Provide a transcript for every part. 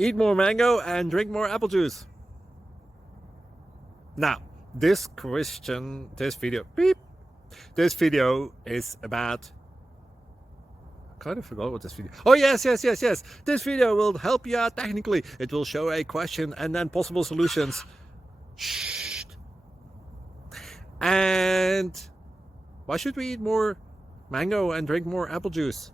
Eat more mango and drink more apple juice. Now, this video is about, I kind of forgot what this video. Oh yes. This video will help you out technically. It will show a question and then possible solutions. Shh. And why should we eat more mango and drink more apple juice?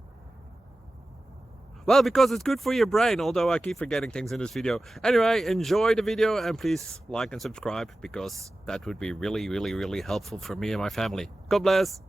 Well, because it's good for your brain, although I keep forgetting things in this video. Anyway, enjoy the video and please like and subscribe, because that would be really helpful for me and my family. God bless!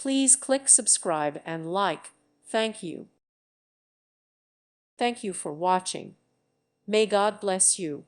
Please click subscribe and like. Thank you. Thank you for watching. May God bless you.